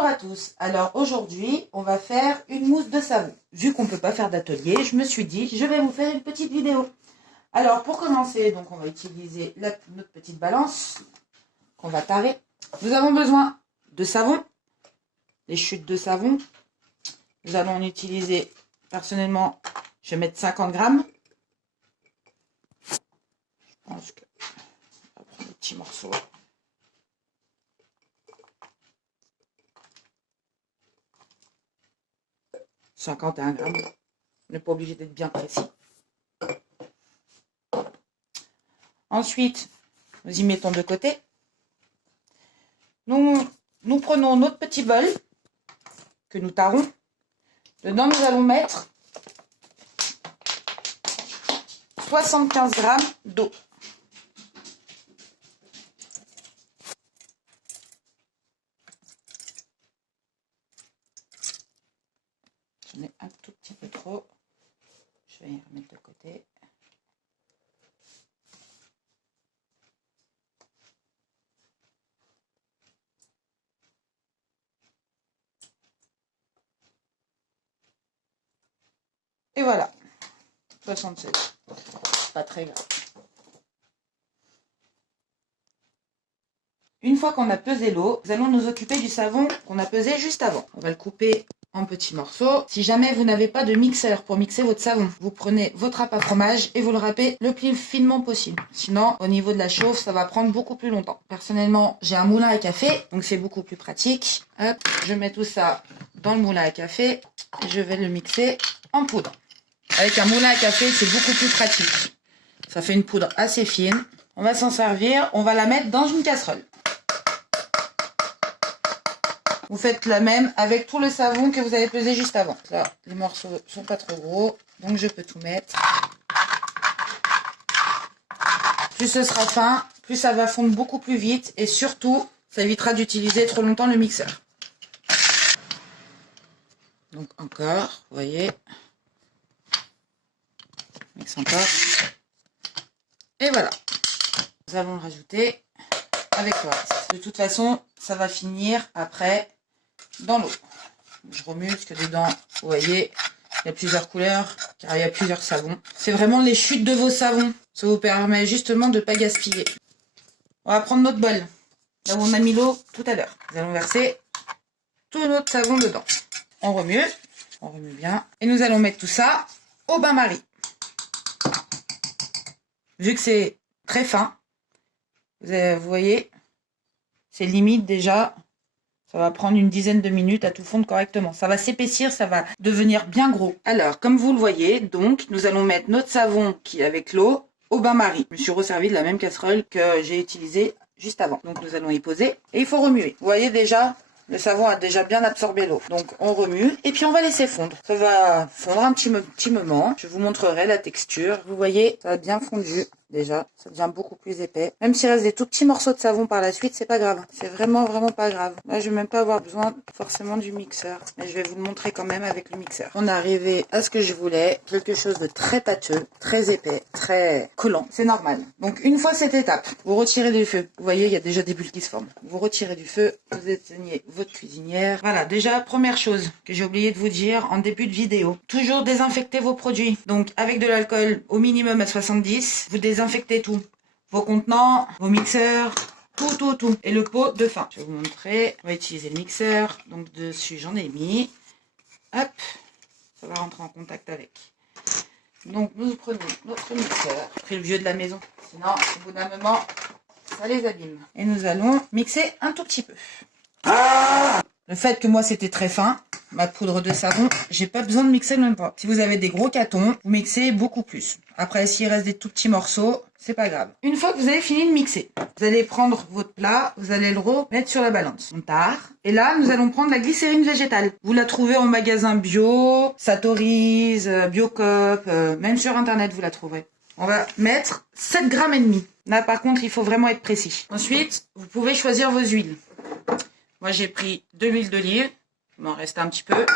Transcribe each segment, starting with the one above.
Bonjour à tous. Alors aujourd'hui, on va faire une mousse de savon. Vu qu'on ne peut pas faire d'atelier, je me suis dit, je vais vous faire une petite vidéo. Alors pour commencer, donc on va utiliser notre petite balance qu'on va tarer. Nous avons besoin de savon, les chutes de savon. Nous allons en utiliser, personnellement, je vais mettre 50 grammes. Je pense que on va prendre des petits morceaux. 51 grammes. On n'est pas obligé d'être bien précis. Ensuite, nous y mettons de côté. Nous prenons notre petit bol que nous tarons. Dedans, nous allons mettre 75 grammes d'eau. J'en ai un tout petit peu trop. Je vais y remettre de côté. Et voilà. 76. Pas très grave. Une fois qu'on a pesé l'eau, nous allons nous occuper du savon qu'on a pesé juste avant. On va le couper en petits morceaux. Si jamais vous n'avez pas de mixeur pour mixer votre savon, vous prenez votre râpe à fromage et vous le râpez le plus finement possible. Sinon, au niveau de la chauffe, ça va prendre beaucoup plus longtemps. Personnellement, j'ai un moulin à café, donc c'est beaucoup plus pratique. Hop, je mets tout ça dans le moulin à café et je vais le mixer en poudre. Avec un moulin à café, c'est beaucoup plus pratique. Ça fait une poudre assez fine. On va s'en servir, on va la mettre dans une casserole. Vous faites la même avec tout le savon que vous avez pesé juste avant. Là, les morceaux sont pas trop gros, donc je peux tout mettre. Plus ce sera fin, plus ça va fondre beaucoup plus vite et surtout, ça évitera d'utiliser trop longtemps le mixeur. Donc encore, vous voyez. Mixe encore. Et voilà. Nous allons le rajouter avec le reste. De toute façon, ça va finir après dans l'eau. Je remue parce que dedans, vous voyez, il y a plusieurs couleurs, car il y a plusieurs savons. C'est vraiment les chutes de vos savons. Ça vous permet justement de ne pas gaspiller. On va prendre notre bol, là où on a mis l'eau tout à l'heure. Nous allons verser tout notre savon dedans. On remue bien. Et nous allons mettre tout ça au bain-marie. Vu que c'est très fin, vous voyez, c'est limite déjà. Ça va prendre une dizaine de minutes à tout fondre correctement. Ça va s'épaissir, ça va devenir bien gros. Alors, comme vous le voyez, donc, nous allons mettre notre savon qui est avec l'eau au bain-marie. Je me suis resservi de la même casserole que j'ai utilisée juste avant. Donc, nous allons y poser et il faut remuer. Vous voyez déjà, le savon a déjà bien absorbé l'eau. Donc, on remue et puis on va laisser fondre. Ça va fondre un petit moment. Je vous montrerai la texture. Vous voyez, ça a bien fondu. Déjà, ça devient beaucoup plus épais. Même s'il reste des tout petits morceaux de savon par la suite, c'est pas grave. C'est vraiment pas grave. Là, je vais même pas avoir besoin forcément du mixeur. Mais je vais vous le montrer quand même avec le mixeur. On est arrivé à ce que je voulais. Quelque chose de très pâteux, très épais, très collant. C'est normal. Donc, une fois cette étape, vous retirez du feu. Vous voyez, il y a déjà des bulles qui se forment. Vous retirez du feu, vous éteignez votre cuisinière. Voilà, déjà, première chose que j'ai oublié de vous dire en début de vidéo. Toujours désinfecter vos produits. Donc, avec de l'alcool au minimum à 70, vous désinfectez tout. Vos contenants, vos mixeurs, tout. Et le pot de fin. Je vais vous montrer. On va utiliser le mixeur. Donc dessus, j'en ai mis. Hop. Ça va rentrer en contact avec. Donc nous prenons notre mixeur. J'ai pris le vieux de la maison. Sinon, au bout d'un moment, ça les abîme. Et nous allons mixer un tout petit peu. Le fait que moi c'était très fin, ma poudre de savon, j'ai pas besoin de mixer le même pas. Si vous avez des gros catons, vous mixez beaucoup plus. Après, s'il reste des tout petits morceaux, c'est pas grave. Une fois que vous avez fini de mixer, vous allez prendre votre plat, vous allez le remettre sur la balance. On tare. Et là, nous allons prendre la glycérine végétale. Vous la trouvez en magasin bio, Satorise, Biocop, même sur internet vous la trouverez. On va mettre 7,5 grammes. Là, par contre, il faut vraiment être précis. Ensuite, vous pouvez choisir vos huiles. Moi, j'ai pris de l'huile d'olive, il m'en reste un petit peu,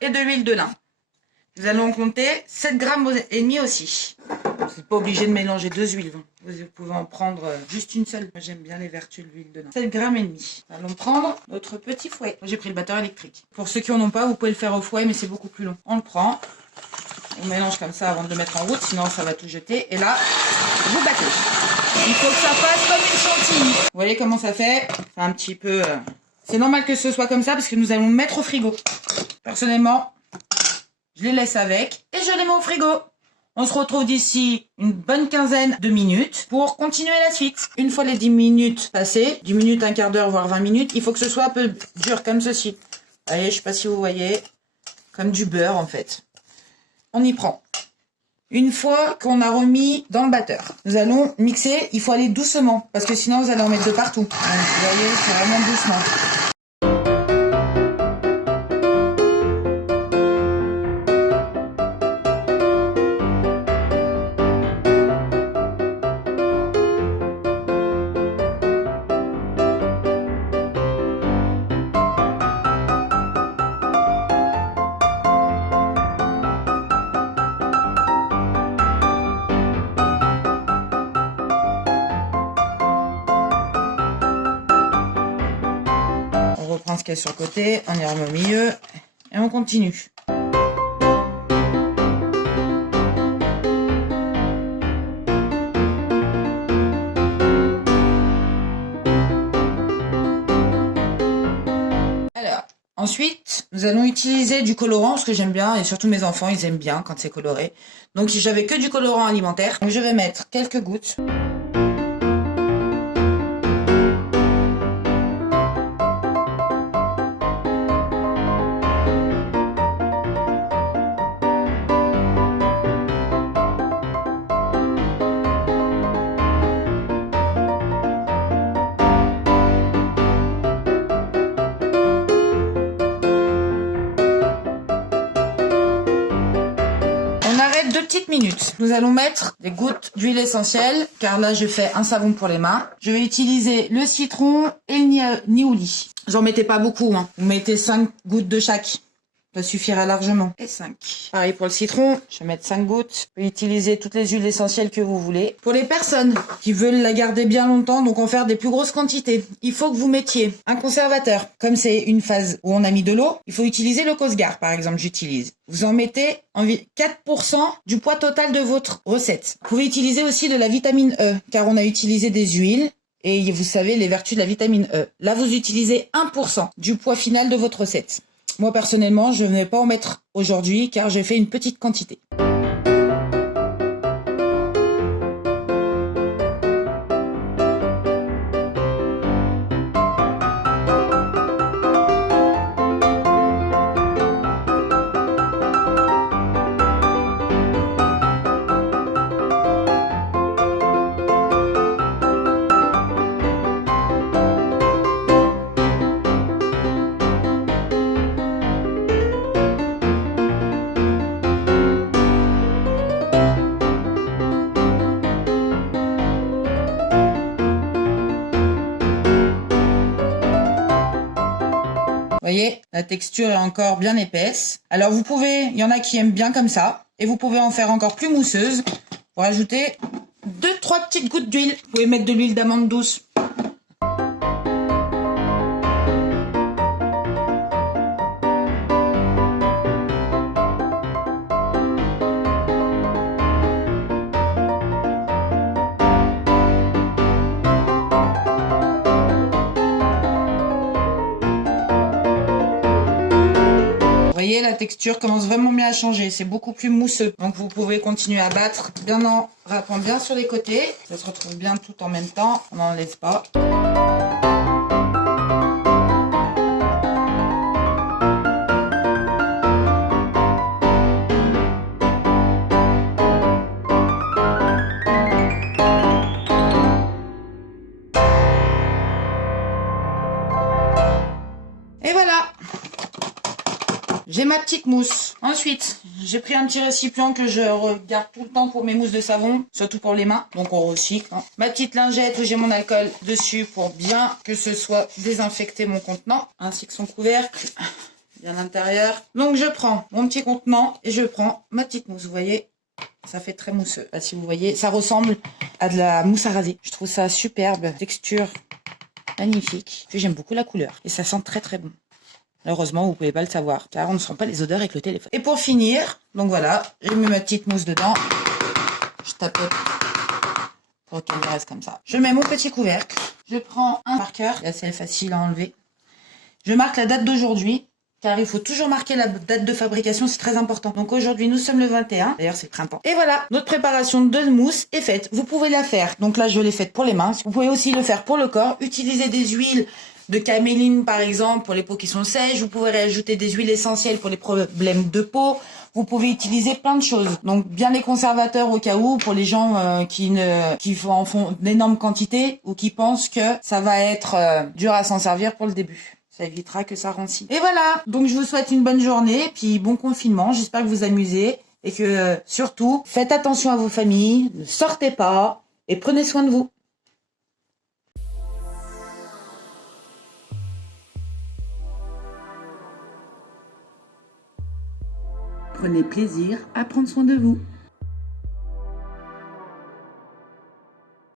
et de l'huile de lin. Nous allons compter 7,5 grammes aussi. Vous n'êtes pas obligé de mélanger deux huiles. Vous pouvez en prendre juste une seule. Moi, j'aime bien les vertus de l'huile de noix. 7 grammes et demi. Allons prendre notre petit fouet. J'ai pris le batteur électrique. Pour ceux qui en ont pas, vous pouvez le faire au fouet, mais c'est beaucoup plus long. On le prend. On mélange comme ça avant de le mettre en route, sinon ça va tout jeter. Et là, vous battez. Il faut que ça fasse comme une chantilly. Vous voyez comment ça fait? Un petit peu... C'est normal que ce soit comme ça parce que nous allons le mettre au frigo. Personnellement, je les laisse avec et je les mets au frigo. On se retrouve d'ici une bonne quinzaine de minutes pour continuer la suite. Une fois les 10 minutes passées, 10 minutes, un quart d'heure, voire 20 minutes, il faut que ce soit un peu dur comme ceci. Vous voyez, je sais pas si vous voyez, comme du beurre en fait. On y prend. Une fois qu'on a remis dans le batteur, nous allons mixer. Il faut aller doucement parce que sinon vous allez en mettre de partout. Donc, vous voyez, c'est vraiment doucement. On reprend ce qu'il y a sur le côté, on y remet au milieu et on continue. Alors, ensuite, nous allons utiliser du colorant, ce que j'aime bien, et surtout mes enfants, ils aiment bien quand c'est coloré. Donc, si j'avais que du colorant alimentaire, je vais mettre quelques gouttes. On arrête 2 petites minutes. Nous allons mettre des gouttes d'huile essentielle, car là je fais un savon pour les mains. Je vais utiliser le citron et le niaouli. J'en mettez pas beaucoup, hein. Vous mettez 5 gouttes de chaque. Ça suffira largement. Et 5. Pareil pour le citron, je vais mettre 5 gouttes. Vous pouvez utiliser toutes les huiles essentielles que vous voulez. Pour les personnes qui veulent la garder bien longtemps, donc en faire des plus grosses quantités, il faut que vous mettiez un conservateur. Comme c'est une phase où on a mis de l'eau, il faut utiliser le Cosgar, par exemple, j'utilise. Vous en mettez environ 4% du poids total de votre recette. Vous pouvez utiliser aussi de la vitamine E, car on a utilisé des huiles. Et vous savez les vertus de la vitamine E. Là, vous utilisez 1% du poids final de votre recette. Moi, personnellement, je ne vais pas en mettre aujourd'hui car j'ai fait une petite quantité. Vous voyez, la texture est encore bien épaisse. Alors vous pouvez, il y en a qui aiment bien comme ça, et vous pouvez en faire encore plus mousseuse pour ajouter 2-3 petites gouttes d'huile. Vous pouvez mettre de l'huile d'amande douce. Vous voyez, la texture commence vraiment bien à changer. C'est beaucoup plus mousseux. Donc, vous pouvez continuer à battre bien en râpant bien sur les côtés. Ça se retrouve bien tout en même temps. On n'enlève pas. Et voilà! J'ai ma petite mousse. Ensuite, j'ai pris un petit récipient que je regarde tout le temps pour mes mousses de savon, surtout pour les mains, donc on recycle. Hein. Ma petite lingette où j'ai mon alcool dessus pour bien que ce soit désinfecté mon contenant, ainsi que son couvercle, bien à l'intérieur. Donc je prends mon petit contenant et je prends ma petite mousse, vous voyez. Ça fait très mousseux. Là, si vous voyez, ça ressemble à de la mousse à raser. Je trouve ça superbe. Texture magnifique. Puis j'aime beaucoup la couleur. Et ça sent très très bon. Malheureusement, vous pouvez pas le savoir, car on ne sent pas les odeurs avec le téléphone. Et pour finir, donc voilà, j'ai mis ma petite mousse dedans. Je tapote pour qu'elle reste comme ça. Je mets mon petit couvercle. Je prends un marqueur. C'est assez facile à enlever. Je marque la date d'aujourd'hui. Car il faut toujours marquer la date de fabrication, c'est très important. Donc aujourd'hui, nous sommes le 21. D'ailleurs, c'est le printemps. Et voilà, notre préparation de mousse est faite. Vous pouvez la faire. Donc là, je l'ai faite pour les mains. Vous pouvez aussi le faire pour le corps. Utilisez des huiles de caméline, par exemple, pour les peaux qui sont sèches. Vous pouvez rajouter des huiles essentielles pour les problèmes de peau. Vous pouvez utiliser plein de choses. Donc bien les conservateurs au cas où, pour les gens qui en font d'énormes quantités ou qui pensent que ça va être dur à s'en servir pour le début. Ça évitera que ça rancit. Et voilà, donc je vous souhaite une bonne journée, puis bon confinement, j'espère que vous vous amusez, et que surtout, faites attention à vos familles, ne sortez pas, et prenez soin de vous. Prenez plaisir à prendre soin de vous.